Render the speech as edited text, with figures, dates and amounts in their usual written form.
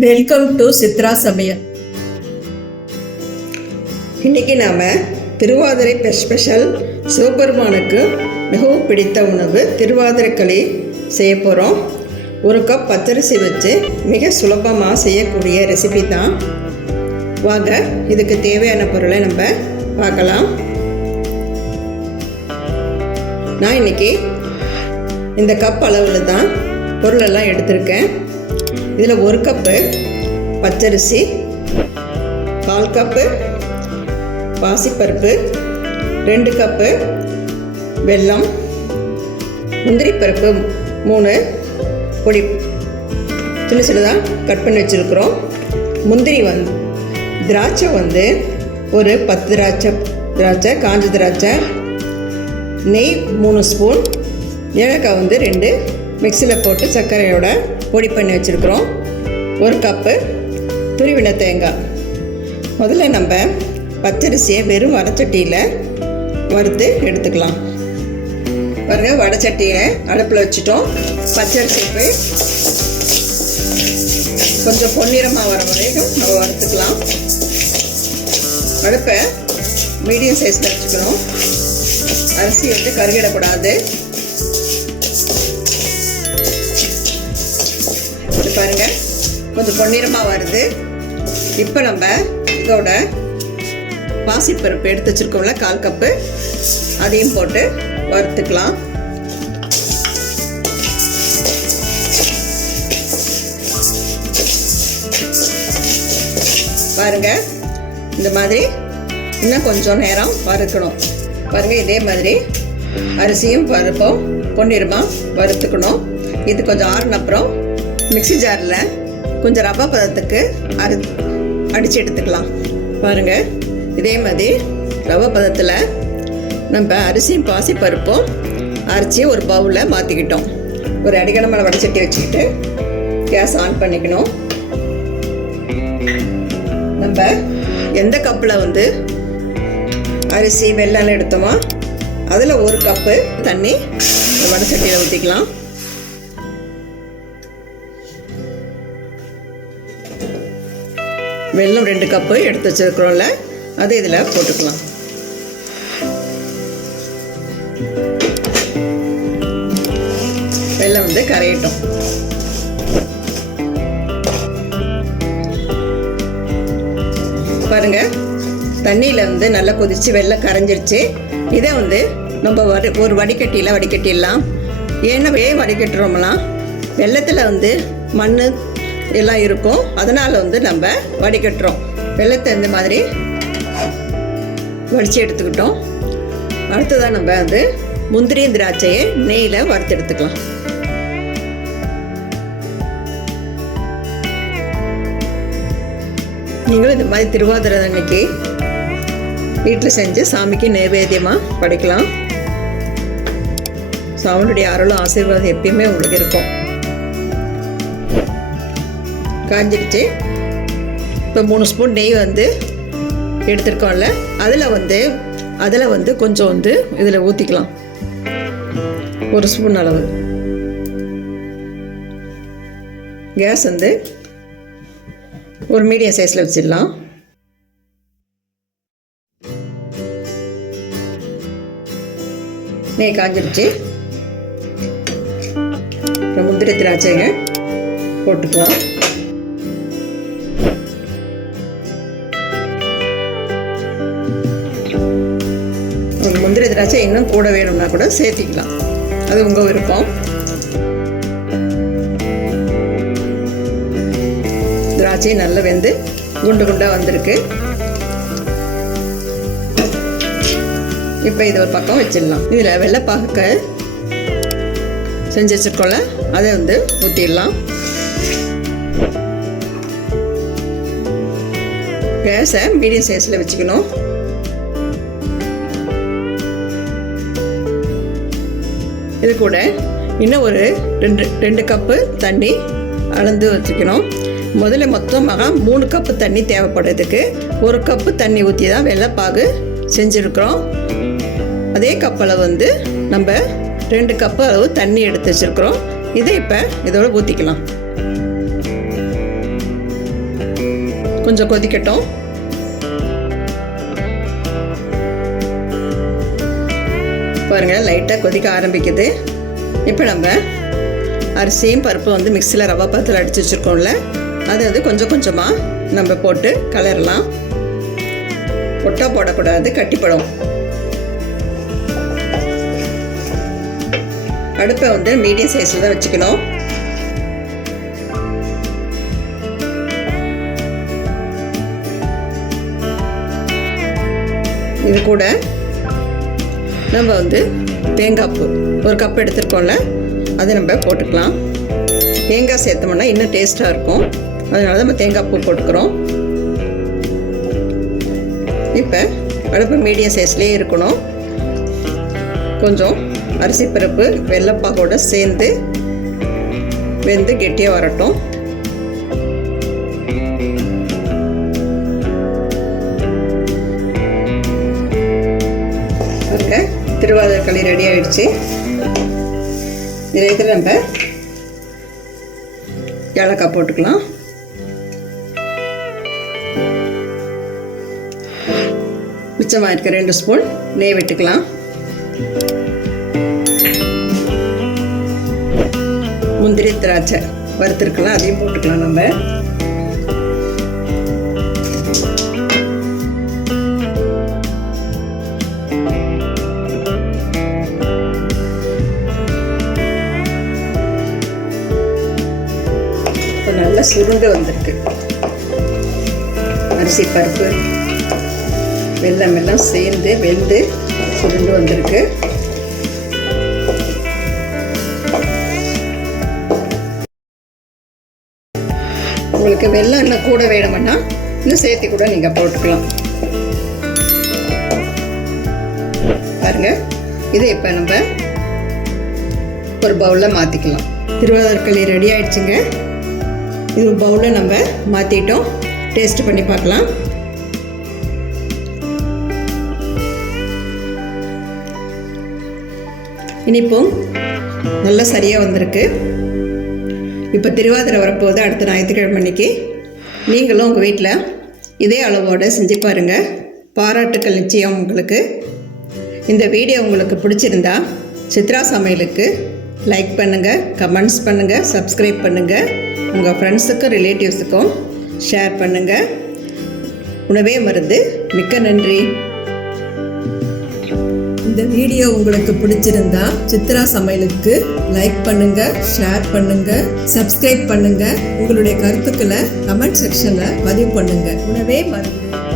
Welcome to Chitra சமையல். இன்றைக்கி நாம் திருவாதிரை ஸ்பெஷல் சிவபெருமானுக்கு மிகவும் பிடித்த உணவு திருவாதிரை களி செய்ய போகிறோம். ஒரு கப் பச்சரிசி வச்சு மிக சுலபமாக செய்யக்கூடிய ரெசிபி தான். வாங்க இதுக்கு தேவையான பொருளை நம்ம பார்க்கலாம். நான் இன்றைக்கி இந்த கப் அளவில் தான் பொருளெல்லாம் எடுத்திருக்கேன். இதில் 1 கப்பு பச்சரிசி, 1/4 கப்பு பாசிப்பருப்பு, 2 கப்பு வெல்லம், முந்திரி பருப்பு 3 பொடி சின்ன சின்னதாக கட் பண்ணி வச்சுருக்குறோம். முந்திரி திராட்சை ஒரு 10 திராட்சை காஞ்ச திராட்சை, நெய் 3 ஸ்பூன், ஏலக்காய் 2 மிக்சியில் போட்டு சர்க்கரையோட பொடி பண்ணி வச்சுருக்குறோம். 1 கப்பு துருவின தேங்காய். முதல்ல நம்ம பச்சரிசியை வெறும் வடச்சட்டியில் வறுத்து எடுத்துக்கலாம். பாருங்கள், வடச்சட்டியை அடுப்பில் வச்சுட்டோம். பச்சரிசி போய் கொஞ்சம் பொன்னிறமாக வர வரைக்கும் நம்ம வறுத்துக்கலாம். அடுப்பை மீடியம் சைஸில் வச்சுக்கணும். அரிசி கருகிடக்கூடாது. பாருங்கள், கொஞ்சம் பொன்னிறமாக வருது. இப்போ நம்ம இதோட பாசிப்பருப்பு எடுத்து வச்சுருக்கோம்ல 1/4 கப்பு, அதையும் போட்டு வறுத்துக்கலாம். பாருங்கள், இந்த மாதிரி இன்னும் கொஞ்சம் நேரம் வறுக்கணும். பாருங்கள், இதே மாதிரி அரிசியும் பருப்பும் பொன்னிறமாக வறுத்துக்கணும். இது கொஞ்சம் ஆறுன அப்புறம் மிக்ஸி ஜாரில் கொஞ்சம் ரவை பதத்துக்கு அடித்து எடுத்துக்கலாம். பாருங்கள், இதே மாதிரி ரவை பதத்தில் நம்ம அரிசியும் பாசி பருப்பும் அரைச்சி ஒரு பவுலில் மாற்றிக்கிட்டோம். ஒரு அடிக்கணமான வடைச்சட்டி வச்சுக்கிட்டு கேஸ் ஆன் பண்ணிக்கணும். நம்ம எந்த கப்பில் அரிசி வெல்லம் எடுத்தோமோ அதில் 1 கப்பு தண்ணி வடைச்சட்டியில் ஊற்றிக்கலாம். வெல்லம் 2 கப்பு எடுத்து வச்சுருக்கிறோம்ல, அதை இதில் போட்டுக்கலாம். வெல்லம் கரையட்டும். பாருங்கள், தண்ணியில் நல்லா கொதித்து வெல்லம் கரைஞ்சிருச்சு. இதை நம்ம ஒரு வடிகட்டியில் வடிகட்டிடலாம். ஏன்னா வடிகட்டுறோம்னா வெல்லத்தில் மண் எல்லாம் இருக்கும். அதனால் நம்ம வடிகட்டுறோம். வெல்லத்தை இந்த மாதிரி வடித்து எடுத்துக்கிட்டோம். அடுத்ததான் நம்ம முந்திரி திராட்சையை நெய்யில் வறுத்து எடுத்துக்கலாம். நீங்களும் இந்த மாதிரி திருவாதிரை அன்னைக்கு வீட்டில் செஞ்சு சாமிக்கு நைவேத்தியமாக படைக்கலாம். சாமியுடைய அருளும் ஆசீர்வாதம் எப்பயுமே உங்களுக்கு இருக்கும். காஞ்சிடுச்சு. இப்போ 3 ஸ்பூன் நெய் எடுத்துருக்கோம்ல, அதில் கொஞ்சம் இதில் ஊற்றிக்கலாம். 1 ஸ்பூன் அளவு. கேஸ் ஒரு மீடியம் சைஸில் வச்சிடலாம். நெய் காஞ்சிடுச்சு. இப்போ முந்திரி திராட்சைங்க போட்டுக்கலாம். முந்திரி திராட்சை இன்னும் கூட வேணும்னா கூட சேர்த்திக்கலாம். அது உங்கள் விருப்பம். திராட்சை நல்லா வெந்து குண்டு குண்டாக வந்திருக்கு. இப்போ இது ஒரு பக்கம் வச்சிடலாம். இதில் வெள்ளைப்பாக செஞ்சு வச்சுருக்கோம்ல, அதை ஊற்றிடலாம். கேஸை மீடியம் சைஸில் வச்சுக்கணும். இது கூட இன்னும் ஒரு 2 கப்பு தண்ணி அளந்து வச்சுக்கணும். முதல்ல மொத்தமாக 3 கப்பு தண்ணி தேவைப்படுறதுக்கு 1 கப்பு தண்ணி ஊற்றி தான் வெள்ளைப்பாகு செஞ்சுருக்குறோம். அதே கப்பில் நம்ம 2 கப்பு அளவு தண்ணி எடுத்து வச்சுருக்குறோம். இதை இப்போ இதோட ஊற்றிக்கலாம். கொஞ்சம் கொதிக்கட்டும். பாருங்கள், லைட்டாக கொதிக்க ஆரம்பிக்குது. இப்போ நம்ம அரிசியும் பருப்பு வந்து மிக்சியில் ரவா பாத்தில் அடித்து வச்சுருக்கோம்ல, அதை கொஞ்சம் கொஞ்சமாக நம்ம போட்டு கலரலாம். ஒட்டா போடக்கூடாது, கட்டிப்படும். அடுப்பை வந்து மீடியம் சைஸில் தான் வச்சுக்கணும். இது கூட நம்ம வந்து தேங்காய் பூ 1 கப் எடுத்துருக்கோம்ல, அதை நம்ம போட்டுக்கலாம். தேங்காய் சேர்த்தோம்னா இன்னும் டேஸ்ட்டாக இருக்கும். அதனால நம்ம தேங்காய் பூ போட்டுக்கிறோம். இப்போ அடுப்பு மீடியம் சைஸ்லேயே இருக்கணும். கொஞ்சம் அரிசி பருப்பு வெள்ளைப்பாகோட சேர்ந்து வெந்து கெட்டியாக வரட்டும். திருவாதிரை களி ரெடி ஆகிடுச்சு. இதில் நம்ம ஏலக்காய் போட்டுக்கலாம். மிச்சமாக இருக்க 2 ஸ்பூன் நெய் விட்டுக்கலாம். முந்திரி திராட்சை வறுத்துருக்கலாம், அதையும் போட்டுக்கலாம். நம்ம நல்லா சுருண்டு வந்திருக்கு. அரிசி பருப்பு வெல்லம் எல்லாம் சேர்ந்து வெந்து சுருண்டு வந்திருக்கு. உங்களுக்கு வெல்லம் இன்னும் கூட வேணும்னா இன்னும் சேர்த்து கூட நீங்கள் போட்டுக்கலாம். பாருங்க, இதை இப்போ நம்ம ஒரு பவுலில் மாற்றிக்கலாம். திருவாதிரை களி ரெடி ஆயிடுச்சுங்க. இது ஒரு பவுலில் நம்ம மாற்றிட்டோம். டேஸ்ட் பண்ணி பார்க்கலாம். இனிப்பும் நல்லா சரியாக வந்திருக்கு. இப்போ திருவாதிரை வரப்போகுது. அடுத்த ஞாயிற்றுக்கிழமை அன்னைக்கு நீங்களும் உங்கள் வீட்டில் இதே அளவோடு செஞ்சு பாருங்கள். பாராட்டுக்கள் நிச்சயம் உங்களுக்கு. இந்த வீடியோ உங்களுக்கு பிடிச்சிருந்தா சித்ரா சமையலுக்கு லைக் பண்ணுங்கள், கமெண்ட்ஸ் பண்ணுங்கள், சப்ஸ்கிரைப் பண்ணுங்கள். உங்கள் ஃப்ரெண்ட்ஸுக்கும் ரிலேட்டிவ்ஸுக்கும் ஷேர் பண்ணுங்கள். உணவே மருந்து. மிக்க நன்றி. இந்த வீடியோ உங்களுக்கு பிடிச்சிருந்தா சித்ரா சமையலுக்கு லைக் பண்ணுங்க, ஷேர் பண்ணுங்க, சப்ஸ்கிரைப் பண்ணுங்க. உங்களுடைய கருத்துக்களை கமெண்ட் செக்ஷன்ல பதிவு பண்ணுங்க. உணவே மருந்து.